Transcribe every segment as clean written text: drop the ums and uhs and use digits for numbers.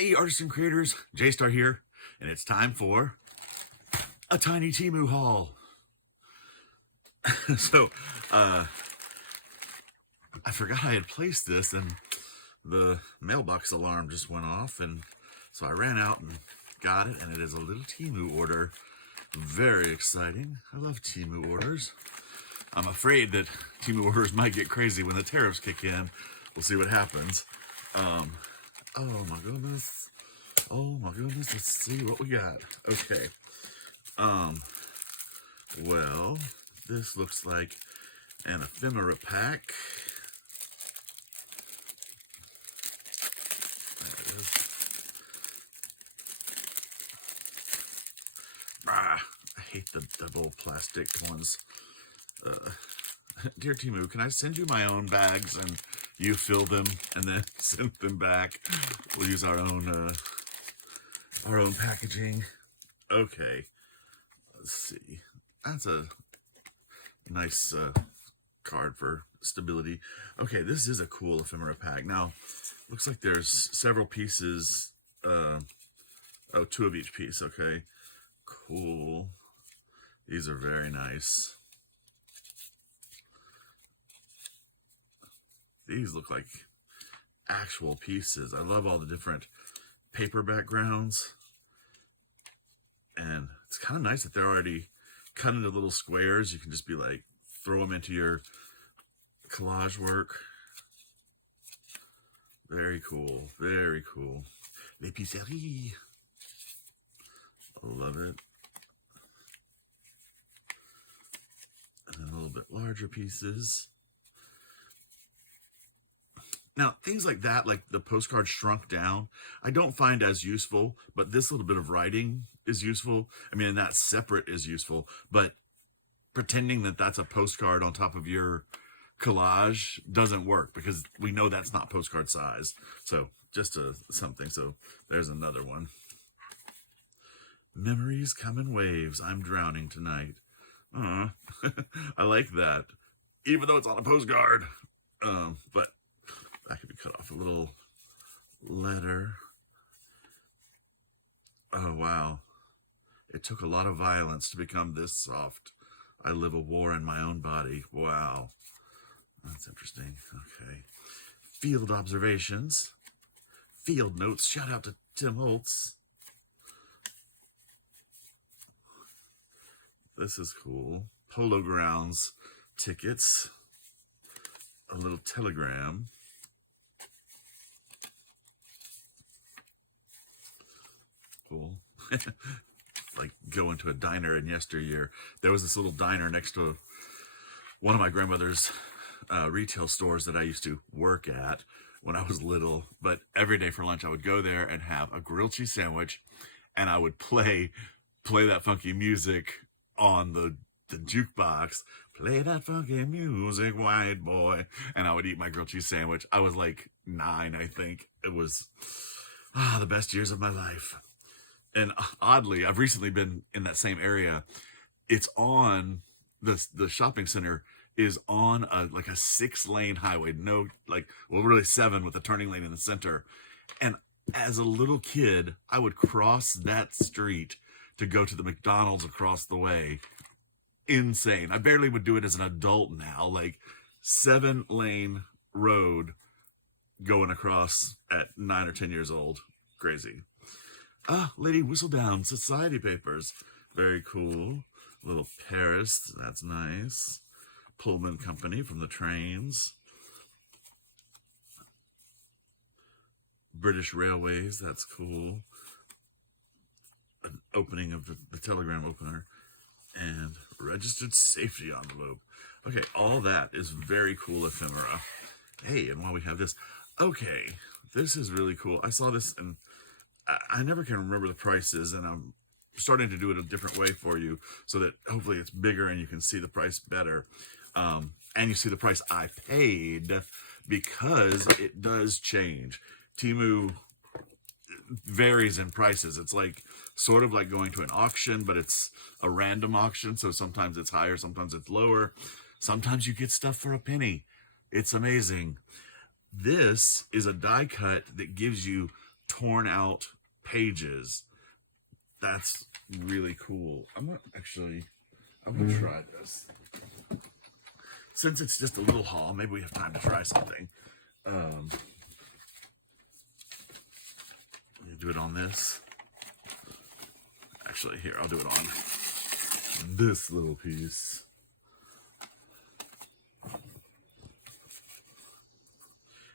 Hey artists and creators, J-Star here, and it's time for a tiny Temu haul. So, I forgot I had placed this and the mailbox alarm just went off, and so I ran out and got it, and it is a little Temu order. Very exciting. I love Temu orders. I'm afraid that Temu orders might get crazy when the tariffs kick in. We'll see what happens. Oh my goodness. Oh my goodness. Let's see what we got. Okay. Well, this looks like an ephemera pack. There it is. I hate the double plastic ones. Dear Temu, can I send you my own bags and you fill them and then send them back? We'll use our own packaging. Okay, let's see. That's a nice card for stability. Okay, this is a cool ephemera pack. Now, looks like there's several pieces. Oh, two of each piece. Okay, cool. These are very nice. These look like actual pieces. I love all the different paper backgrounds. And it's kind of nice that they're already cut into little squares. You can just be like, throw them into your collage work. Very cool. Very cool. L'épicerie. I love it. And then a little bit larger pieces. Now, things like that, like the postcard shrunk down, I don't find as useful, but this little bit of writing is useful. I mean, and that separate is useful, but pretending that that's a postcard on top of your collage doesn't work because we know that's not postcard size. So just something. So there's another one. Memories come in waves. I'm drowning tonight. I like that. Even though it's on a postcard. But that could be cut off. A little letter. Oh, wow. It took a lot of violence to become this soft. I live a war in my own body. Wow. That's interesting. Okay. Field observations. Field notes. Shout out to Tim Holtz. This is cool. Polo grounds tickets. A little telegram. Cool. Like going to a diner in yesteryear. There was this little diner next to one of my grandmother's retail stores that I used to work at when I was little. But every day for lunch, I would go there and have a grilled cheese sandwich, and I would play that funky music on the jukebox. Play that funky music, white boy. And I would eat my grilled cheese sandwich. I was like 9, I think. It was the best years of my life. And oddly, I've recently been in that same area. It's on the shopping center is on like a 6-lane highway. No, like, well, really 7 with a turning lane in the center. And as a little kid, I would cross that street to go to the McDonald's across the way. Insane. I barely would do it as an adult now. Like 7-lane road going across at 9 or 10 years old. Crazy. Lady Whistledown Society Papers. Very cool. Little Paris. That's nice. Pullman Company from the trains. British Railways. That's cool. An opening of the telegram opener. And registered safety envelope. Okay, all that is very cool ephemera. Hey, and while we have this, okay, this is really cool. I saw this and I never can remember the prices, and I'm starting to do it a different way for you so that hopefully it's bigger and you can see the price better. And you see the price I paid because it does change. Temu varies in prices. It's like sort of like going to an auction, but it's a random auction. So sometimes it's higher, sometimes it's lower. Sometimes you get stuff for a penny. It's amazing. This is a die cut that gives you torn out pages. That's really cool. I'm gonna try this. Since it's just a little haul, maybe we have time to try something. Do it on this. Actually, here, I'll do it on this little piece.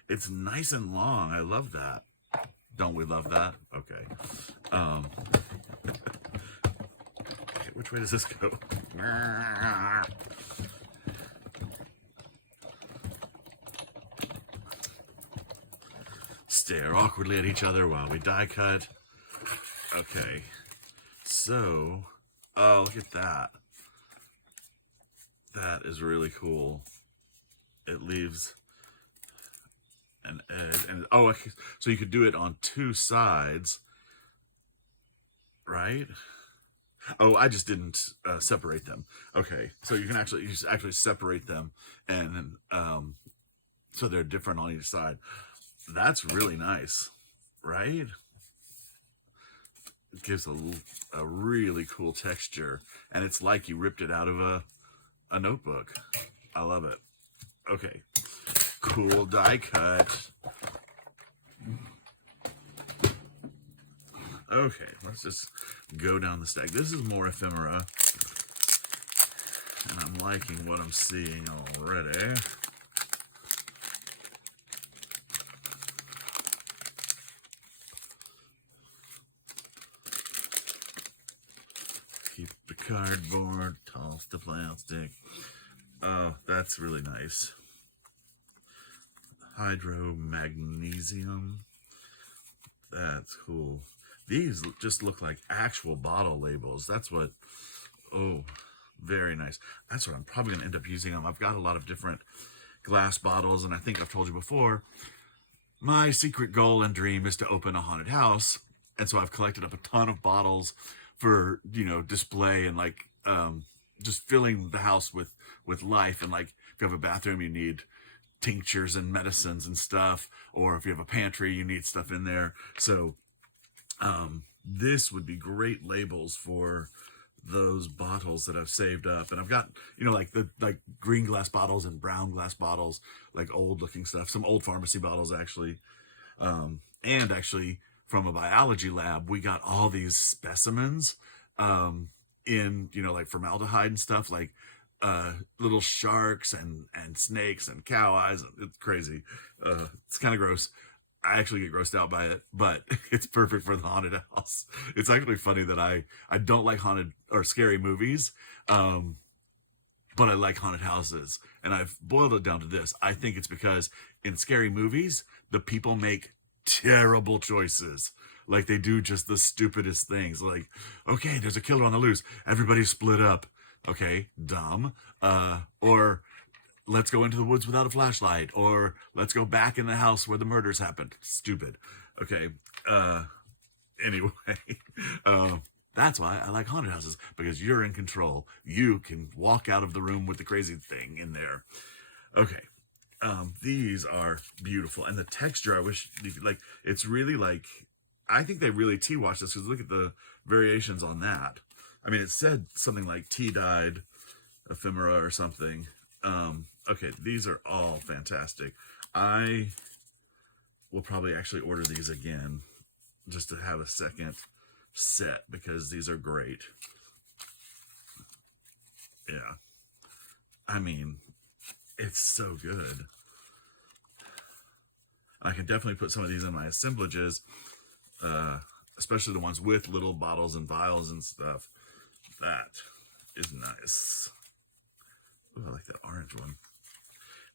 It's nice and long. I love that. Don't we love that? Okay. Okay, which way does this go? Stare awkwardly at each other while we die cut. Okay. So, oh, look at that. That is really cool. It leaves an edge, and oh, so you could do it on two sides, right? Oh, I just didn't separate them. Okay, so you can actually separate them, and so they're different on each side. That's really nice, right? It gives a really cool texture, and it's like you ripped it out of a notebook. I love it. Okay, cool die cut. Okay, let's just go down the stack. This is more ephemera, and I'm liking what I'm seeing already. Keep the cardboard, toss the plastic. Oh, that's really nice. Hydromagnesium. That's cool. These just look like actual bottle labels. That's what, oh, very nice. That's what I'm probably going to end up using them. I've got a lot of different glass bottles, and I think I've told you before, my secret goal and dream is to open a haunted house. And so I've collected up a ton of bottles for, you know, display and like just filling the house with life. And like if you have a bathroom, you need tinctures and medicines and stuff, or if you have a pantry, you need stuff in there. So this would be great labels for those bottles that I've saved up. And I've got, you know, like the green glass bottles and brown glass bottles, like old looking stuff, some old pharmacy bottles actually. And actually from a biology lab, we got all these specimens in, you know, like formaldehyde and stuff, like little sharks and snakes and cow eyes. It's crazy. It's kind of gross. I actually get grossed out by it, but it's perfect for the haunted house. It's actually funny that I don't like haunted or scary movies, but I like haunted houses. And I've boiled it down to this. I think it's because in scary movies, the people make terrible choices. Like they do just the stupidest things. Like, okay, there's a killer on the loose. Everybody split up. Okay, dumb. Or let's go into the woods without a flashlight, or let's go back in the house where the murders happened. Stupid. Okay. Anyway, that's why I like haunted houses, because you're in control. You can walk out of the room with the crazy thing in there. Okay. These are beautiful. And the texture, I wish, like, it's really like, I think they really tea washed this, because look at the variations on that. I mean, it said something like tea-dyed ephemera or something. Okay, these are all fantastic. I will probably actually order these again just to have a second set, because these are great. Yeah. I mean, it's so good. I can definitely put some of these in my assemblages, especially the ones with little bottles and vials and stuff. That is nice. Ooh, I like that orange one.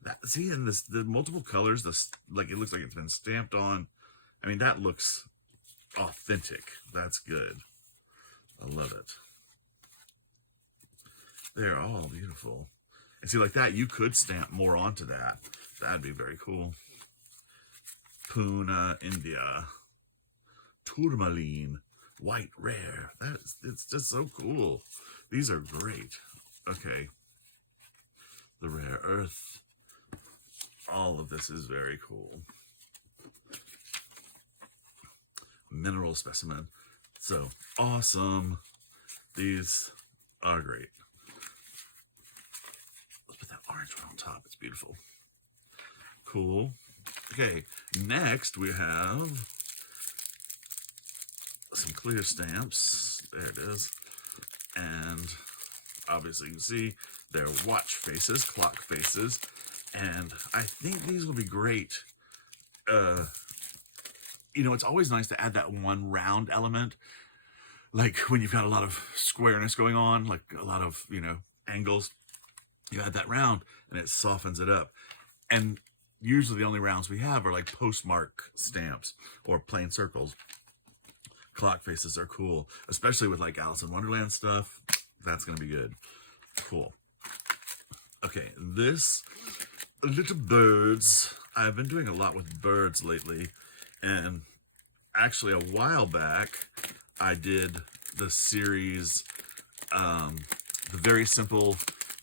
That, see, in this, the multiple colors, like it looks like it's been stamped on. I mean, that looks authentic. That's good. I love it. They're all beautiful. And see, like that, you could stamp more onto that. That'd be very cool. Pune, India. Tourmaline, white rare. It's just so cool. These are great. Okay. The rare earth. All of this is very cool. mineral specimen. So awesome. These are great. Let's put that orange one on top. It's beautiful. Cool. Okay, next we have some clear stamps. There it is. And obviously you can see they're watch faces, clock faces. And I think these will be great. You know, it's always nice to add that one round element. Like when you've got a lot of squareness going on, like a lot of, you know, angles, you add that round and it softens it up. And usually the only rounds we have are like postmark stamps or plain circles. Clock faces are cool, especially with like Alice in Wonderland stuff. That's going to be good. Cool. Okay, this little birds. I've been doing a lot with birds lately, and actually a while back I did the series, the very simple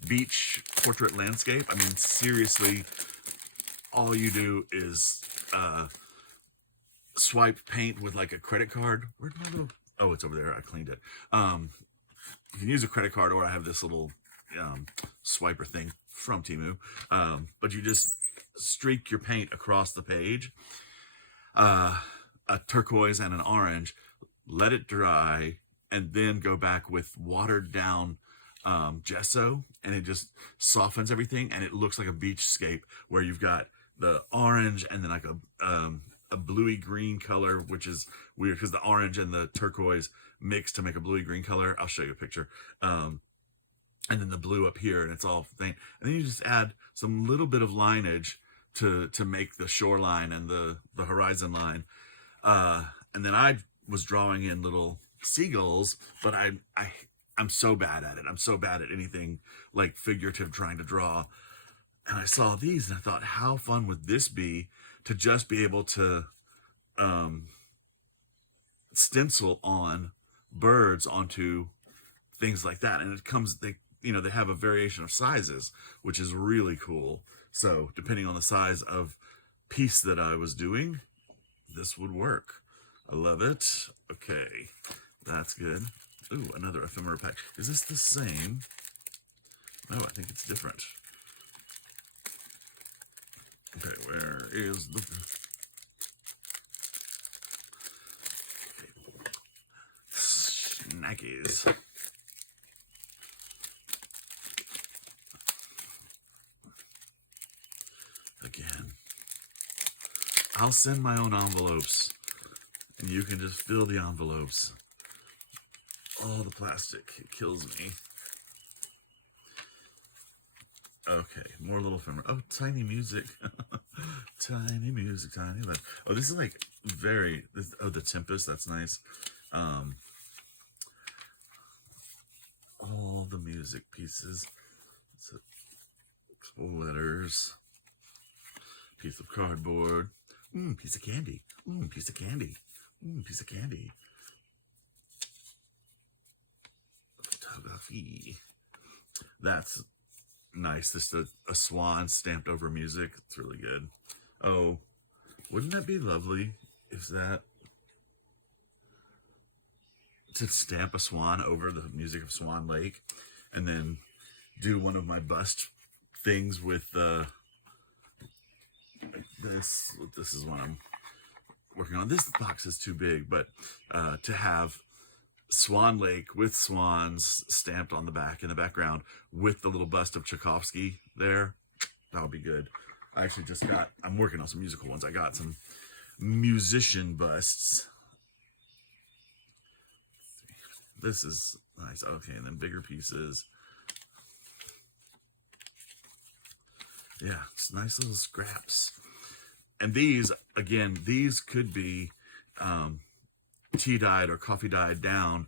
beach portrait landscape. I mean, seriously, all you do is swipe paint with like a credit card. Where'd my little, oh, it's over there. I cleaned it. You can use a credit card, or I have this little swiper thing from Temu. But you just streak your paint across the page, a turquoise and an orange, let it dry, and then go back with watered down gesso, and it just softens everything, and it looks like a beachscape where you've got the orange and then like a bluey green color, which is weird because the orange and the turquoise mix to make a bluey green color. I'll show you a picture. And then the blue up here, and it's all thing. And then you just add some little bit of lineage to make the shoreline and the horizon line. And then I was drawing in little seagulls, but I'm so bad at it. I'm so bad at anything like figurative trying to draw. And I saw these and I thought, how fun would this be to just be able to stencil on birds onto things like that. And it comes, they have a variation of sizes, which is really cool. So depending on the size of piece that I was doing, this would work. I love it. Okay, that's good. Ooh, another ephemera pack. Is this the same? No, I think it's different. Okay, where is the... Okay. Snackies. Again. I'll send my own envelopes, and you can just fill the envelopes. Oh, the plastic, it kills me. Okay, more little ephemera. Oh, tiny music. Tiny music, tiny life. Oh, this is like very, oh, the Tempest, that's nice. All the music pieces. So, couple letters. Piece of cardboard. Piece of candy. Piece of candy. Piece of candy. Photography. That's nice. Just a swan stamped over music. It's really good. Oh, wouldn't that be lovely if that, to stamp a swan over the music of Swan Lake, and then do one of my bust things with this is what I'm working on. This box is too big, but to have Swan Lake with swans stamped on the back in the background with the little bust of Tchaikovsky there, that would be good. I actually just got, I'm working on some musical ones. I got some musician busts. This is nice. Okay, and then bigger pieces. Yeah, it's nice little scraps. And these, again, these could be tea dyed or coffee dyed down.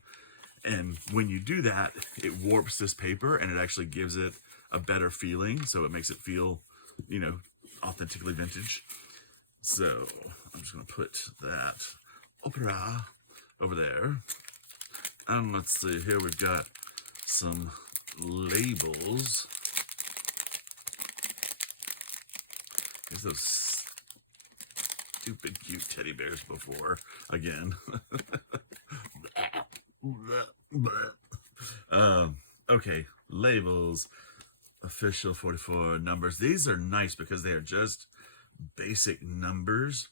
And when you do that, it warps this paper and it actually gives it a better feeling. So it makes it feel, you know, authentically vintage. So I'm just going to put that opera over there. And let's see, here we've got some labels. Here's those stupid cute teddy bears before again. Okay, labels, official 44 numbers. These are nice because they are just basic numbers.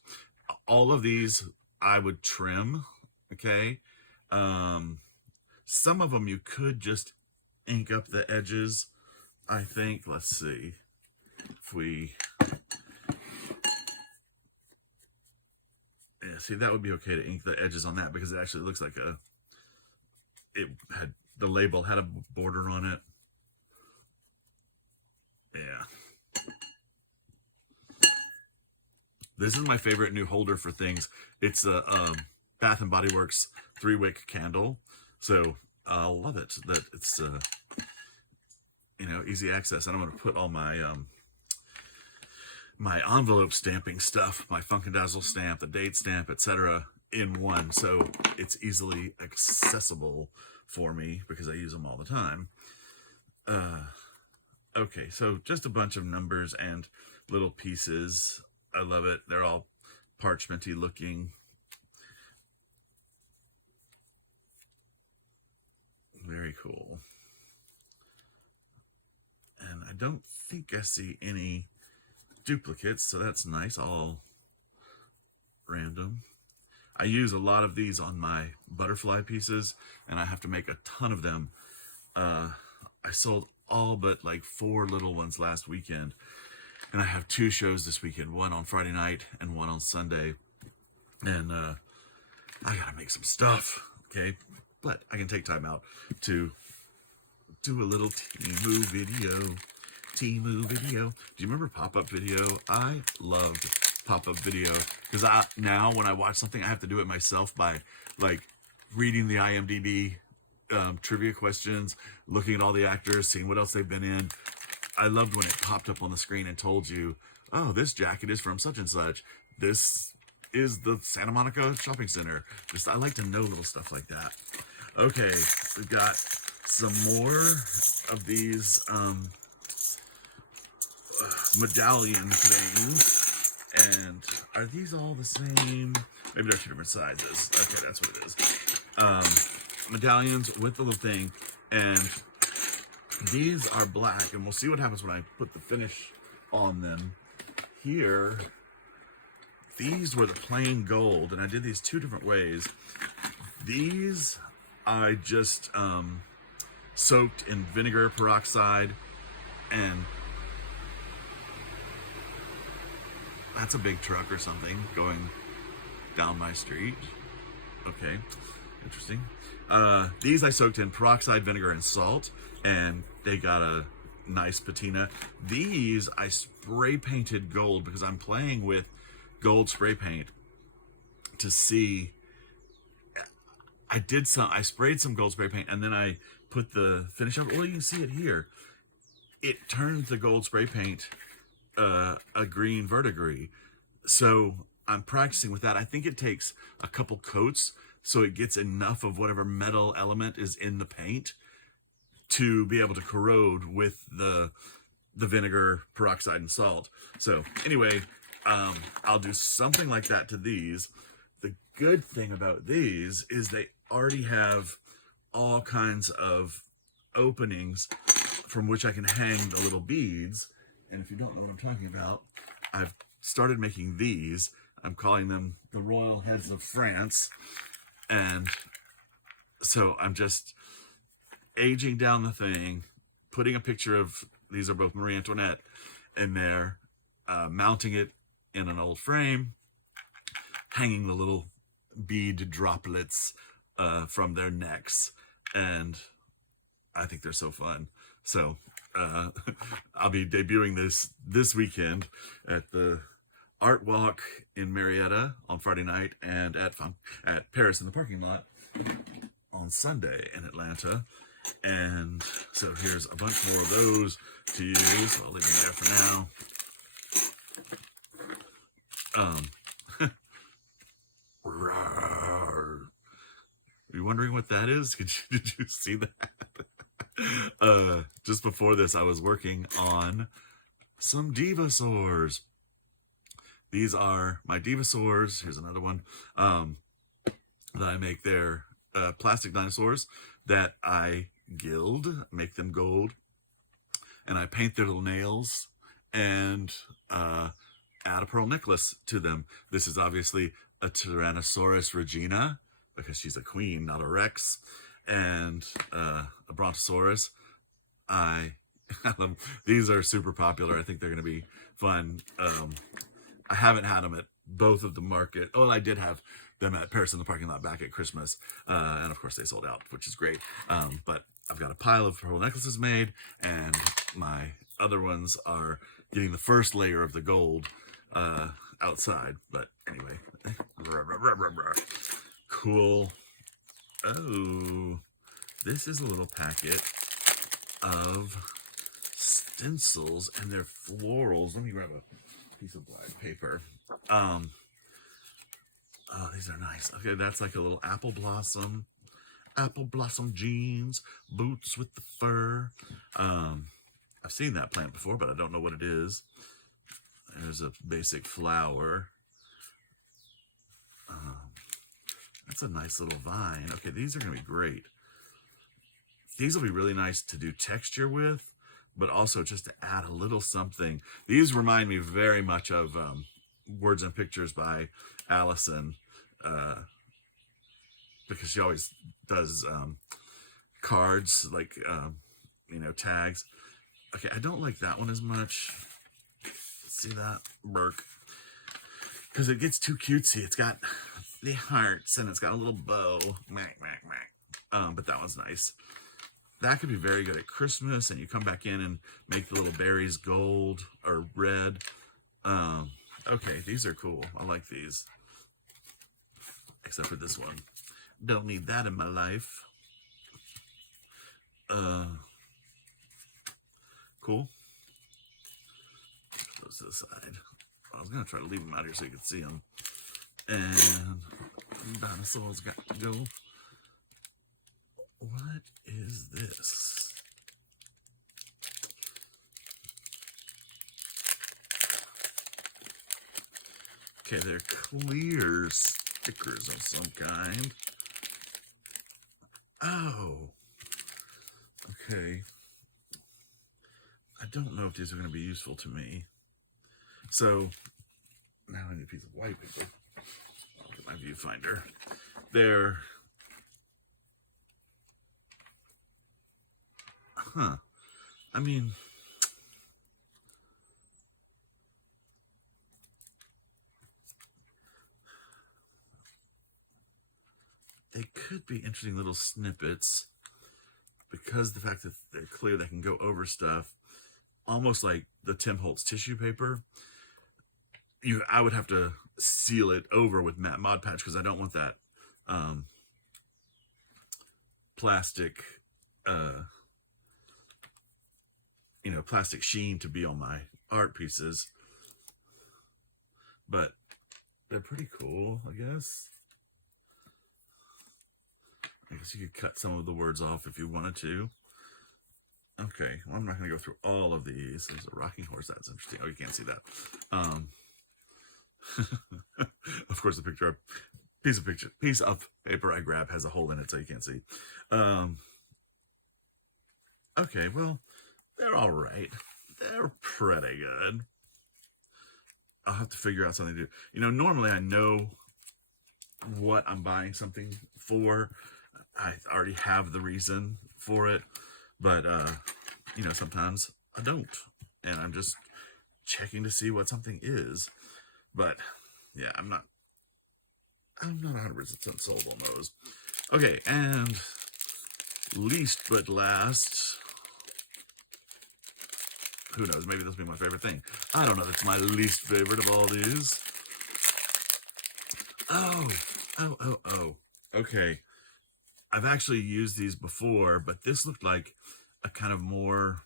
All of these I would trim, okay? Some of them you could just ink up the edges, I think. Let's see if we... Yeah, see, that would be okay to ink the edges on that because it actually looks like the label had a border on it. Yeah. This is my favorite new holder for things. It's a Bath and Body Works 3-wick candle. So I love it that it's, easy access. And I'm going to put all my my envelope stamping stuff, my Funk and Dazzle stamp, the date stamp, etc. in one. So it's easily accessible for me because I use them all the time. Okay, so just a bunch of numbers and little pieces. I love it. They're all parchmenty looking. Very cool. And I don't think I see any duplicates, so that's nice. All random. I use a lot of these on my butterfly pieces, and I have to make a ton of them. I sold all but like 4 little ones last weekend, and I have 2 shows this weekend, one on Friday night and one on Sunday. And I gotta make some stuff, okay? But I can take time out to do a little Temu video. Temu video. Do you remember pop-up video? I loved pop-up video because now when I watch something, I have to do it myself by like reading the IMDb trivia questions, looking at all the actors, seeing what else they've been in. I loved when it popped up on the screen and told you, oh, this jacket is from such and such. This is the Santa Monica Shopping Center. I like to know little stuff like that. Okay, we've got some more of these medallion things. And are these all the same? Maybe they're 2 different sizes. Okay, that's what it is. Medallions with the little thing. And these are black. And we'll see what happens when I put the finish on them. Here, these were the plain gold. And I did these 2 different ways. These I just soaked in vinegar peroxide, and that's a big truck or something going down my street. Okay, interesting. These I soaked in peroxide, vinegar, and salt, and they got a nice patina. These I spray painted gold because I'm playing with gold spray paint to see. I sprayed some gold spray paint, and then I put the finish up. Well, you can see it here. It turns the gold spray paint a green verdigris. So I'm practicing with that. I think it takes a couple coats so it gets enough of whatever metal element is in the paint to be able to corrode with the vinegar, peroxide, and salt. So anyway, I'll do something like that to these. The good thing about these is they already have all kinds of openings from which I can hang the little beads. And if you don't know what I'm talking about, I've started making these. I'm calling them the Royal Heads of France. And so I'm just aging down the thing, putting a picture of, these are both Marie Antoinette, in there, mounting it in an old frame, hanging the little bead droplets from their necks. And I think they're so fun. So I'll be debuting this weekend at the Art Walk in Marietta on Friday night, and at Paris in the parking lot on Sunday in Atlanta. And so here's a bunch more of those to use. So I'll leave them there for now. Are you wondering what that is? Did you see that? Just before this, I was working on some Divasaurs. These are my Divasaurs. Here's another one that I make. They're plastic dinosaurs that I gild, make them gold, and I paint their little nails and add a pearl necklace to them. This is obviously a Tyrannosaurus Regina because she's a queen, not a Rex, and a Brontosaurus. I these are super popular. I think they're going to be fun. I haven't had them at both of the market. Oh, I did have them at Paris in the parking lot back at Christmas. And of course they sold out, which is great. But I've got a pile of pearl necklaces made, and my other ones are getting the first layer of the gold outside. But anyway, cool. Oh, this is a little packet of stencils, and they're florals. Let me grab a piece of black paper. Oh, these are nice. Okay, that's like a little apple blossom jeans, boots with the fur. I've seen that plant before, but I don't know what it is. There's a basic flower. That's a nice little vine. Okay, these are going to be great. These will be really nice to do texture with, but also just to add a little something. These remind me very much of Words and Pictures by Allison, because she always does cards, like, you know, tags. Okay, I don't like that one as much. See that? Burk. Because it gets too cutesy. It's got the hearts, and it's got a little bow. But that one's nice. That could be very good at Christmas, and you come back in and make the little berries gold or red. Okay, these are cool. I like these. Except for this one. Don't need that in my life. Cool. Those to the side. I was going to try to leave them out here so you could see them. And dinosaurs got to go. What is this? Okay, they're clear stickers of some kind. Oh. Okay. I don't know if these are going to be useful to me. So, now I need a piece of white paper. I'll get my viewfinder. They're... I mean... they could be interesting little snippets, because the fact that they're clear, they can go over stuff, almost like the Tim Holtz tissue paper. I would have to seal it over with matte Mod Patch, because I don't want that plastic, you know, plastic sheen to be on my art pieces. But they're pretty cool, I guess. I guess you could cut some of the words off if you wanted to. Okay, well, I'm not going to go through all of these. There's a rocking horse. That's interesting. Oh, you can't see that. Of course, the piece of paper I grab has a hole in it, so you can't see. Okay, well, they're all right. They're pretty good. I'll have to figure out something to do. You know, normally I know what I'm buying something for. I already have the reason for it, but you know, sometimes I don't, and I'm just checking to see what something is. But yeah, I'm not 100% sold on those. Okay, and least but last, who knows, maybe this will be my favorite thing. I don't know, it's my least favorite of all these. Oh, okay. I've actually used these before, but this looked like a kind of more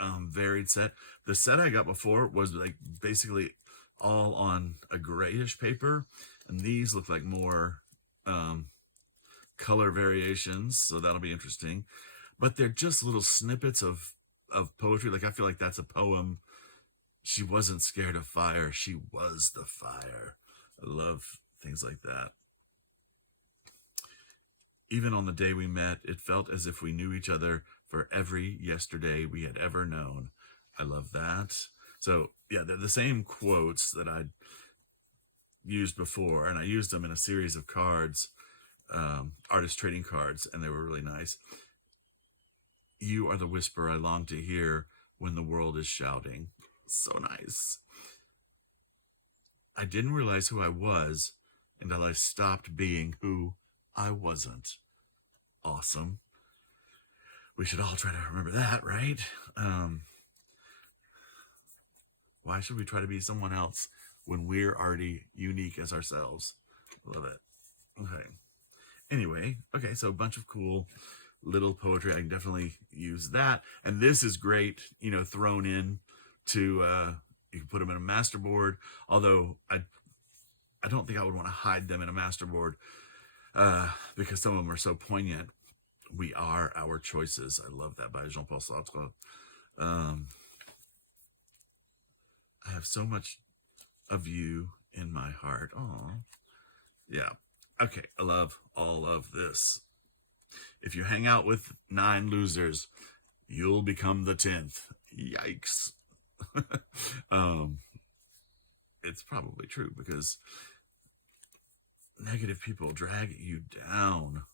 varied set. The set I got before was like basically all on a grayish paper, and these look like more color variations, so that'll be interesting. But they're just little snippets of poetry. Like, I feel like that's a poem She wasn't scared of fire. She was the fire. I love things like that. Even on the day we met, it felt as if we knew each other for every yesterday we had ever known. I love that. So, yeah, they're the same quotes that I used before, and I used them in a series of cards, artist trading cards, and they were really nice. You are the whisper I long to hear when the world is shouting. So nice. I didn't realize who I was until I stopped being who I wasn't. Awesome. We should all try to remember that, right? Why should we try to be someone else when we're already unique as ourselves? Love it. Okay. Anyway, okay, so a bunch of cool little poetry. I can definitely use that. And this is great, you know, thrown in to, you can put them in a masterboard, although I don't think I would want to hide them in a masterboard because some of them are so poignant. We are our choices. I love that by Jean-Paul Sartre. I have so much of you in my heart. Oh, yeah. Okay, I love all of this. If you hang out with 9 losers, you'll become the 10th. Yikes. It's probably true because negative people drag you down.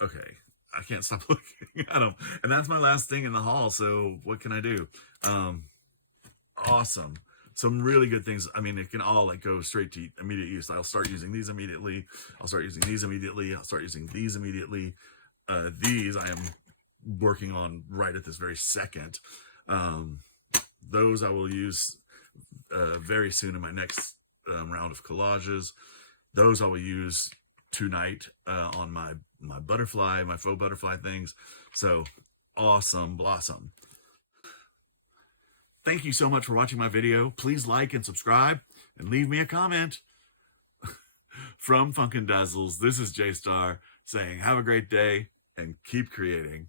Okay, I can't stop looking at them. And that's my last thing in the haul, so what can I do? Awesome. Some really good things. I mean, it can all like go straight to immediate use. I'll start using these immediately. I'll start using these immediately. I'll start using these immediately. These I am working on right at this very second. Those I will use very soon in my next round of collages. Those I will use tonight on my butterfly, my faux butterfly things. So awesome blossom. Thank you so much for watching my video. Please like and subscribe and leave me a comment. From Funkin' Dazzles, this is J-Star saying have a great day and keep creating.